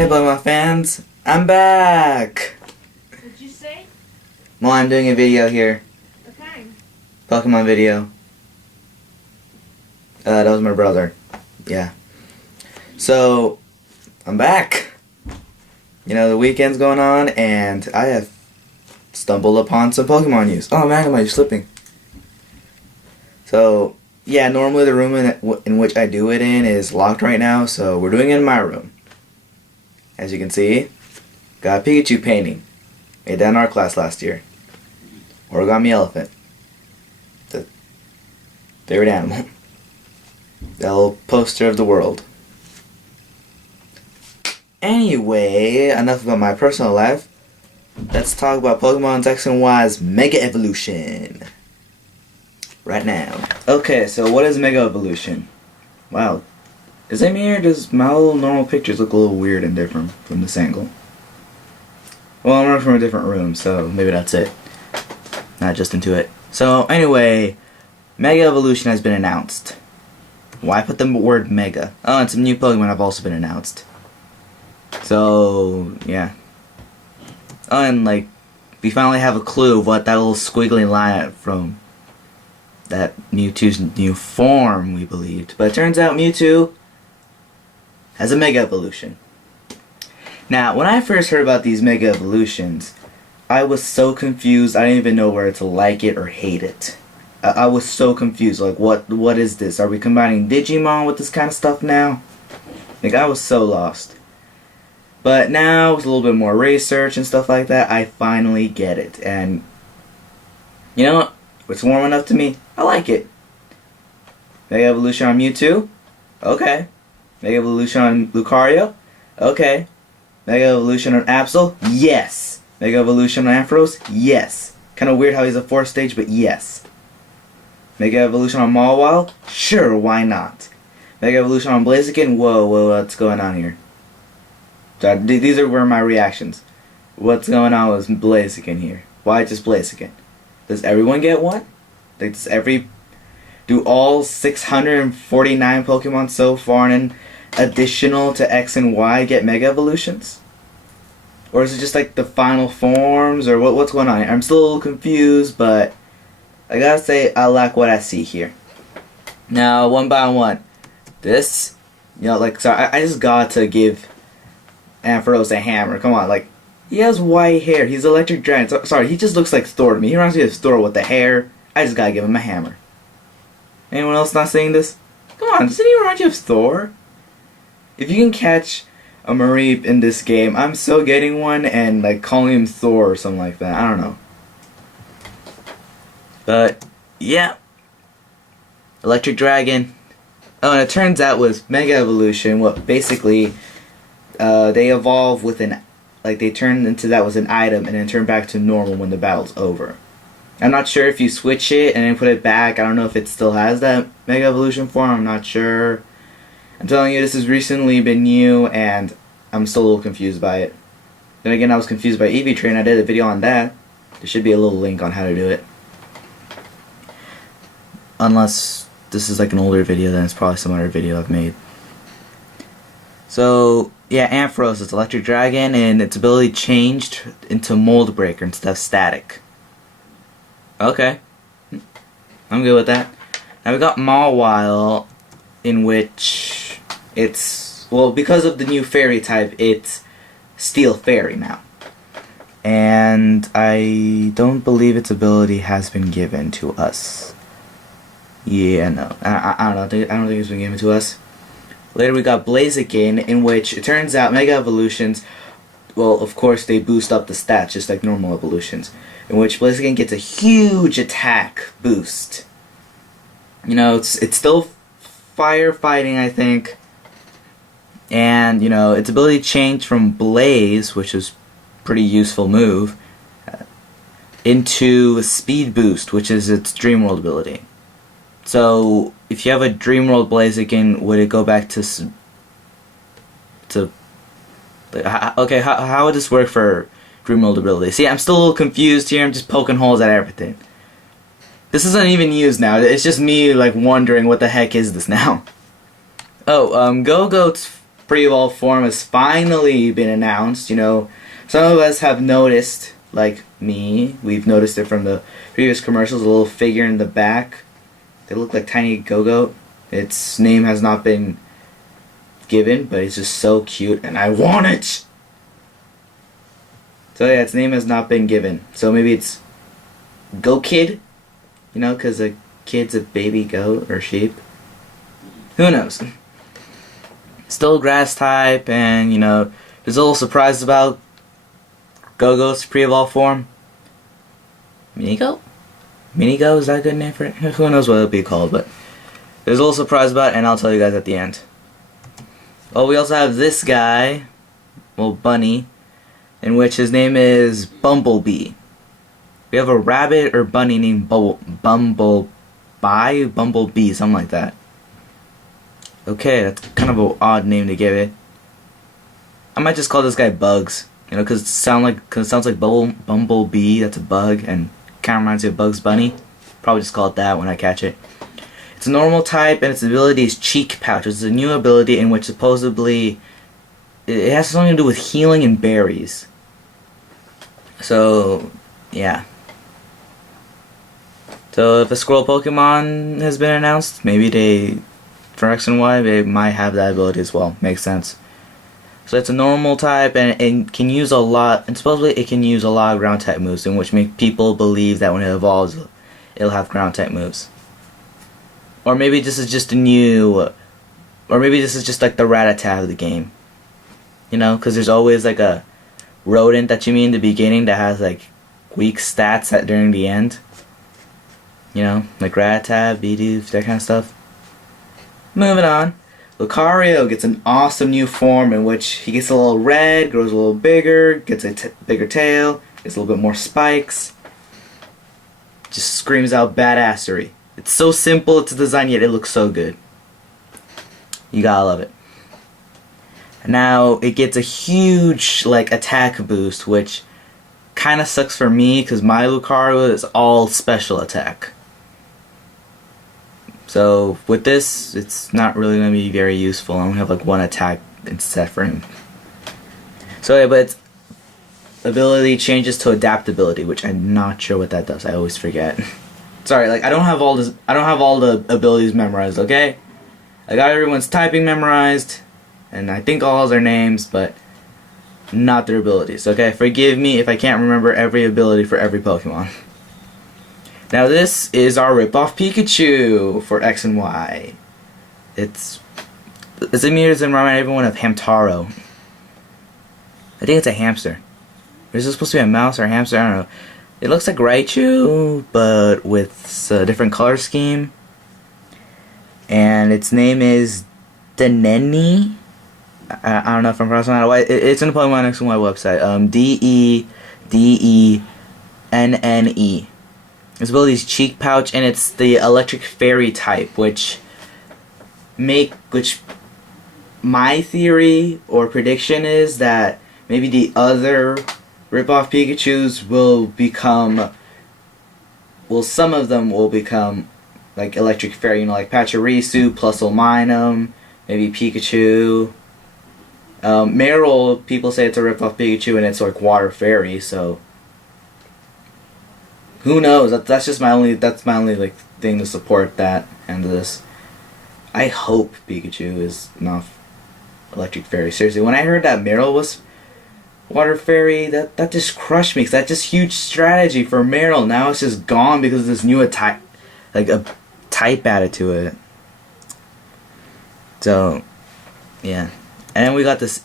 Hey Pokemon fans, I'm back! What'd you say? Well, I'm doing a video here. Okay. Pokemon video. That was my brother. Yeah. So, I'm back! You know, the weekend's going on, and I have stumbled upon some Pokemon news. Oh man, am I slipping? So, yeah, normally the room in which I do it in is locked right now, so we're doing it in my room. As you can see, got a Pikachu painting. Made that in art class last year. Origami elephant. The favorite animal. The little poster of the world. Anyway, enough about my personal life. Let's talk about Pokemon X and Y's Mega Evolution. Right now. Okay, so what is Mega Evolution? Wow. Is it me or does my little normal pictures look a little weird and different from this angle? Well, I'm running from a different room, so maybe that's it. Not just into it. So, anyway, Mega Evolution has been announced. Why put the word Mega? Oh, and some new Pokemon have also been announced. So, yeah. Oh, and like, we finally have a clue of what that little squiggly line from that Mewtwo's new form, we believed. But it turns out Mewtwo has a Mega Evolution. Now, when I first heard about these Mega Evolutions, I was so confused, I didn't even know whether to like it or hate it. I was so confused, like, what is this? Are we combining Digimon with this kind of stuff now? Like, I was so lost. But now, with a little bit more research and stuff like that, I finally get it. And, you know what? It's warm enough to me. I like it. Mega Evolution on Mewtwo? Okay. Mega Evolution on Lucario? Okay. Mega Evolution on Absol? Yes. Mega Evolution on Ampharos? Yes. Kind of weird how he's a 4th stage, but yes. Mega Evolution on Mawile? Sure, why not? Mega Evolution on Blaziken? Whoa, what's going on here? So, these were my reactions. What's going on with Blaziken here? Why just Blaziken? Does everyone get one? Like, do all 649 Pokemon so far and additional to X and Y get Mega Evolutions? Or is it just like the final forms, or what's going on here? I'm still a little confused, but I gotta say I like what I see here. Now, one by one, this, you know, like, so I just got to give Ampharos a hammer. Come on, like, he has white hair. He's Electric Dragon. Sorry, he just looks like Thor to me. He reminds me of Thor with the hair. I just gotta give him a hammer. Anyone else not saying this? Come on, doesn't he remind you of Thor? If you can catch a Mareep in this game, I'm so getting one and like calling him Thor or something like that. I don't know. But yeah, Electric Dragon. Oh, and it turns out with Mega Evolution, what basically they evolve with an, like, they turn into that was an item and then turn back to normal when the battle's over. I'm not sure if you switch it and then put it back. I don't know if it still has that Mega Evolution form. I'm not sure. I'm telling you, this has recently been new, and I'm still a little confused by it. Then again, I was confused by EV Train. I did a video on that. There should be a little link on how to do it. Unless this is like an older video, then it's probably some other video I've made. So, yeah, Ampharos is Electric Dragon, and its ability changed into Mold Breaker instead of Static. Okay. I'm good with that. Now we got Mawile, in which it's, well, because of the new fairy type, it's Steel Fairy now. And I don't believe its ability has been given to us. Yeah, no. I don't think it's been given to us. Later we got Blaziken, in which it turns out Mega Evolutions, well, of course they boost up the stats just like normal evolutions, in which Blaziken gets a huge attack boost. You know, it's still firefighting, I think, and, you know, its ability changed from Blaze, which is a pretty useful move, into a Speed Boost, which is its Dream World ability. So, if you have a Dream World Blaziken, would it go back to okay, how would this work for Dream World ability? See, I'm still a little confused here. I'm just poking holes at everything. This isn't even used now. It's just me, like, wondering what the heck is this now. Oh, Go-Goat's pre-evolved form has finally been announced. You know, some of us have noticed, like me, we've noticed it from the previous commercials, a little figure in the back. They look like tiny Go-Goat. Its name has not been given, but it's just so cute, and I want it! So yeah, its name has not been given. So maybe it's Go Kid? You know, because a kid's a baby goat or sheep. Who knows? Still grass type, and you know, there's a little surprise about Go-Go's pre-evolved form. Minigo? Minigo, is that a good name for it? Who knows what it'll be called, but there's a little surprise about it, and I'll tell you guys at the end. Oh, we also have this guy, well, bunny, in which his name is Bumblebee. We have a rabbit or bunny named Bumblebee, something like that. Okay, that's kind of an odd name to give it. I might just call this guy Bugs, you know, because it sounds like Bumblebee. That's a bug, and kind of reminds me of Bugs Bunny. Probably just call it that when I catch it. It's a normal type, and its ability is Cheek Pouch. It's a new ability in which supposedly it has something to do with healing and berries. So, yeah. So if a squirrel Pokemon has been announced, maybe for X and Y, they might have that ability as well. Makes sense. So it's a normal type, and it can use a lot, and supposedly it can use a lot of ground type moves, in which make people believe that when it evolves, it'll have ground type moves. Or maybe this is just a new, or maybe this is just like the Rattata of the game. You know, because there's always like a rodent that you meet in the beginning that has like weak stats during the end. You know, like Rattata, Bidoof, that kind of stuff. Moving on. Lucario gets an awesome new form in which he gets a little red, grows a little bigger, gets a bigger tail, gets a little bit more spikes. Just screams out badassery. It's so simple to design, yet it looks so good. You gotta love it. Now it gets a huge like attack boost, which kind of sucks for me because my Lucario is all special attack. So with this, it's not really going to be very useful. I only have like one attack set for him. So yeah, but its ability changes to adaptability, which I'm not sure what that does. I always forget. Sorry, like I don't have all the abilities memorized. Okay, I got everyone's typing memorized, and I think all their names, but not their abilities. Okay, forgive me if I can't remember every ability for every Pokemon. Now this is our rip-off Pikachu for X and Y. It's immediately remind everyone of Hamtaro. I think it's a hamster. Is this supposed to be a mouse or a hamster? I don't know. It looks like Raichu, but with a different color scheme. And its name is Deneni. I don't know if I'm pronouncing that right. It's in the Pokemon X and Y website. Denenne. Its ability is Cheek Pouch, and it's the Electric Fairy type, which my theory or prediction is that maybe the other rip-off Pikachus will become, well, some of them will become like Electric Fairy, you know, like Pachirisu, Plusle, maybe Pikachu. Marill, people say it's a rip-off Pikachu and it's like Water Fairy, so who knows? That's just my only like thing to support that and this. I hope Pikachu is not Electric Fairy. Seriously, when I heard that Marill was Water Fairy, that just crushed me, because that's just huge strategy for Marill. Now it's just gone because of this new attack, like a type added to it. So, yeah. And then we got this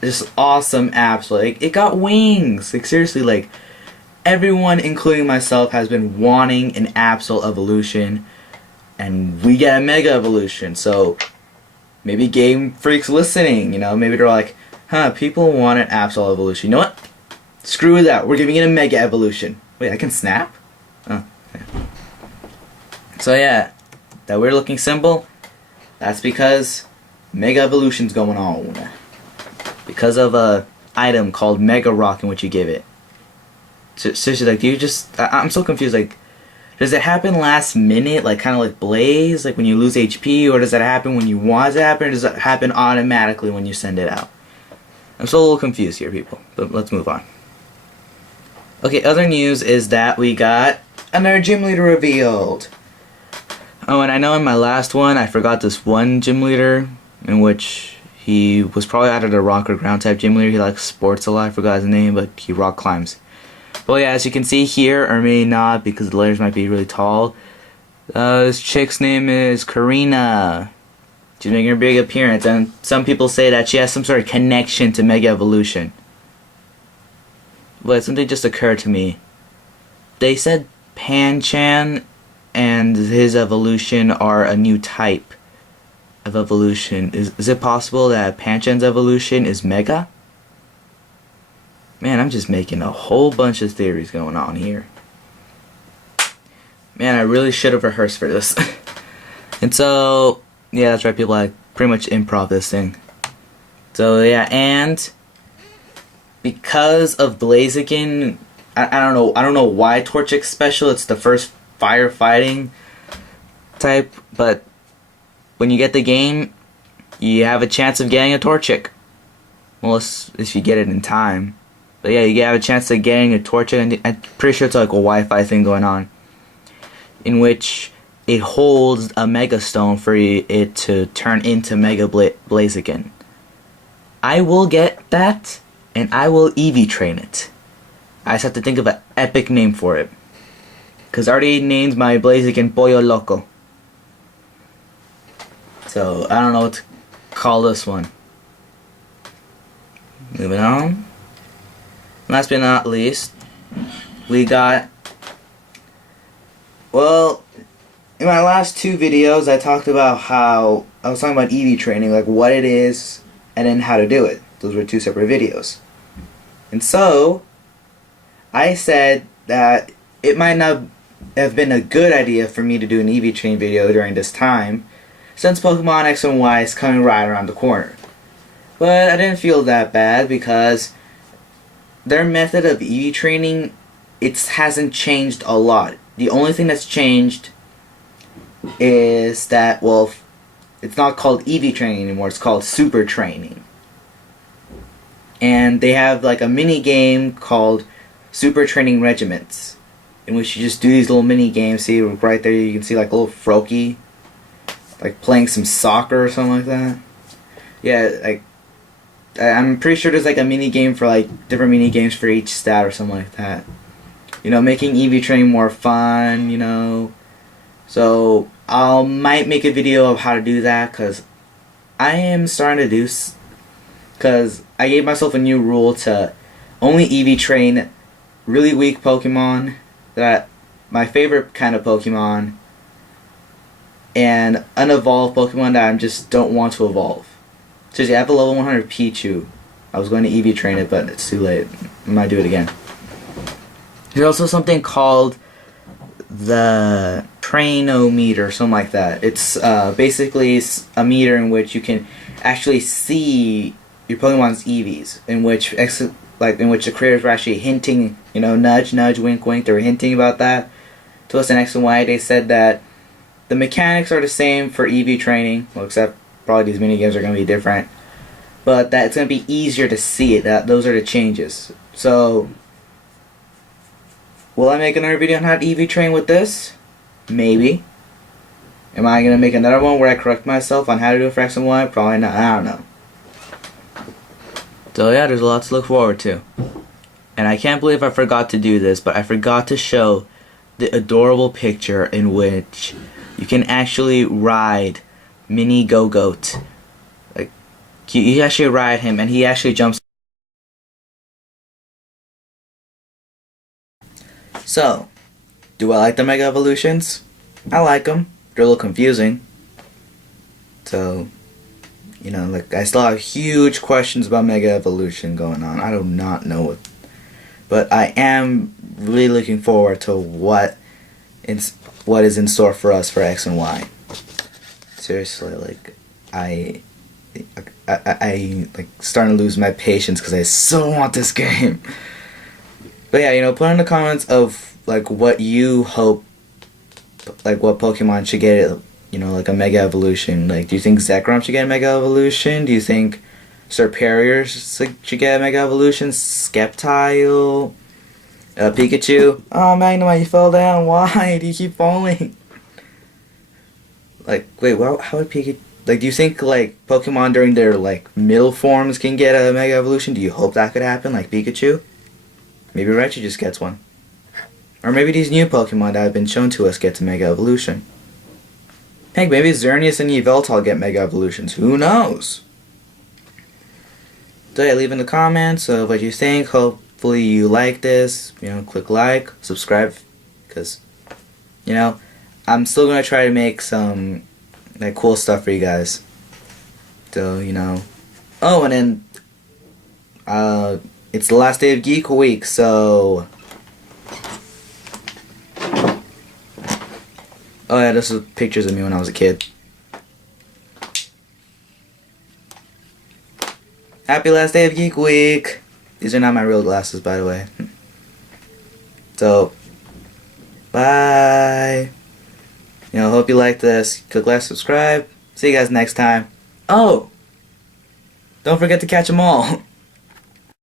this awesome app. So, like, it got wings. Like, seriously, like, everyone, including myself, has been wanting an Absol evolution, and we get a Mega evolution. So maybe Game Freak's listening, you know, maybe they're like, huh, people want an Absol evolution. You know what? Screw that. We're giving it a Mega evolution. Wait, I can snap? Oh, yeah. So yeah, that weird looking symbol, that's because Mega evolution's going on. Because of a item called Mega Rock in which you give it. Seriously, like, do you just... I'm so confused, like, Does it happen last minute, like kind of like Blaze, like when you lose HP, or does it happen when you want it to happen, or does it happen automatically when you send it out? I'm still a little confused here, people, but let's move on. Okay, other news is that we got another gym leader revealed. Oh, and I know in my last one, I forgot this one gym leader, in which he was probably out of the rock or ground type gym leader. He likes sports a lot, I forgot his name, but he rock climbs. Well, yeah, as you can see here, or maybe not, because the layers might be really tall, this chick's name is Karina. She's making her big appearance, and some people say that she has some sort of connection to Mega Evolution. But something just occurred to me. They said Pan-chan and his evolution are a new type of evolution. Is it possible that Pan-chan's evolution is Mega? Man, I'm just making a whole bunch of theories going on here. Man, I really should have rehearsed for this. And so, yeah, that's right, people. I pretty much improv this thing. So, yeah, and because of Blaziken, I don't know why Torchic's special. It's the first firefighting type, but when you get the game, you have a chance of getting a Torchic. Well, if you get it in time. But yeah, you have a chance of getting a Torchic, and I'm pretty sure it's like a Wi-Fi thing going on, in which it holds a Mega Stone for it to turn into Mega Blaziken. I will get that, and I will Eevee train it. I just have to think of an epic name for it, because I already named my Blaziken Pollo Loco. So I don't know what to call this one. Moving on. Last but not least, we got, well, in my last two videos I talked about how I was talking about Eevee training, like what it is and then how to do it. Those were two separate videos. And so I said that it might not have been a good idea for me to do an Eevee train video during this time, since Pokemon X and Y is coming right around the corner. But I didn't feel that bad, because their method of Eevee training, it hasn't changed a lot. The only thing that's changed is that, well, it's not called Eevee training anymore, it's called super training. And they have like a mini game called Super Training Regiments, in which you just do these little mini games. See, right there you can see like a little Froakie, like playing some soccer or something like that. Yeah, like, I'm pretty sure there's like a mini game for like different mini games for each stat or something like that. You know, making Eevee training more fun, you know. So I might make a video of how to do that, because I am starting to do, because I gave myself a new rule to only Eevee train really weak Pokemon, that my favorite kind of Pokemon, and unevolved Pokemon that I just don't want to evolve. Seriously, I have a level 100 Pichu. I was going to Eevee train it, but it's too late. I might do it again. There's also something called the Trainometer, something like that. It's basically a meter in which you can actually see your Pokemon's EVs, in which the creators were actually hinting, you know, nudge, nudge, wink, wink. They were hinting about that to us in X and Y. They said that the mechanics are the same for Eevee training, well, except probably these mini games are going to be different, but that it's going to be easier to see it. That those are the changes. So, will I make another video on how to Eevee train with this? Maybe. Am I going to make another one where I correct myself on how to do it for X and Y? Probably not. I don't know. So yeah, there's a lot to look forward to. And I can't believe I forgot to do this, but I forgot to show the adorable picture in which you can actually ride Mini Go-Goat. Like, you actually ride him, and he actually jumps. So, do I like the Mega Evolutions? I like them. They're a little confusing. So, you know, like, I still have huge questions about Mega Evolution going on. I do not know what. But I am really looking forward to what is in store for us for X and Y. Seriously, like, I like starting to lose my patience because I so want this game. But yeah, you know, put in the comments of like what you hope like what Pokemon should get, you know, like a Mega Evolution. Like, do you think Zekrom should get a Mega Evolution? Do you think Serperior should get a Mega Evolution? Sceptile? Pikachu? Oh, Magnemite, you fell down. Why do you keep falling? Like, wait, how would Pikachu... Like, do you think, like, Pokemon during their, like, middle forms can get a Mega Evolution? Do you hope that could happen, like Pikachu? Maybe Raichu just gets one. Or maybe these new Pokemon that have been shown to us get a Mega Evolution. Heck, maybe Xerneas and Yveltal get Mega Evolutions. Who knows? So yeah, leave in the comments of what you think. Hopefully you like this. You know, click like, subscribe, because, you know, I'm still going to try to make some, like, cool stuff for you guys. So, you know. Oh, and then, it's the last day of Geek Week, so... Oh yeah, this is pictures of me when I was a kid. Happy last day of Geek Week! These are not my real glasses, by the way. So, bye! You know, hope you like this. Click like, subscribe. See you guys next time. Oh! Don't forget to catch them all!